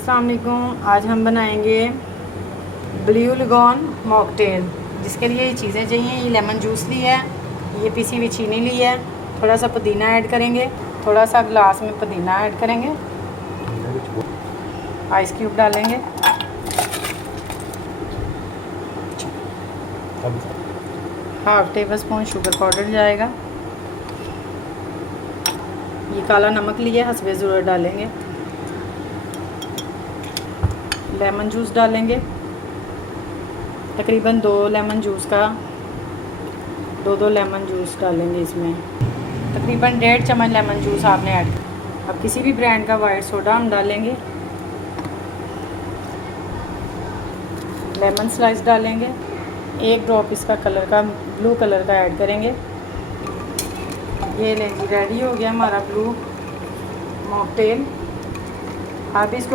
अस्सलाम वालेकुम। आज हम बनाएंगे ब्लू लगॉन मॉकटेल। जिसके लिए ये चीज़ें चाहिए, ये लेमन जूस लिया है, ये पिसी हुई चीनी ली है, थोड़ा सा पुदीना ऐड करेंगे, थोड़ा सा ग्लास में पुदीना ऐड करेंगे, आइस क्यूब डालेंगे, half table spoon sugar powder जाएगा, ये काला नमक लिया हस्बे ज़रूरत डालेंगे, लेमन जूस डालेंगे, तकरीबन दो लेमन जूस डालेंगे इसमें, तकरीबन 1.5 चम्मच लेमन जूस आपने ऐड। अब किसी भी ब्रांड का वाइट सोडा हम डालेंगे, लेमन स्लाइस डालेंगे, एक ड्रॉप इसका कलर का ब्लू कलर का ऐड करेंगे। ये लें जी, रेडी हो गया हमारा ब्लू मॉकटेल। आप इसको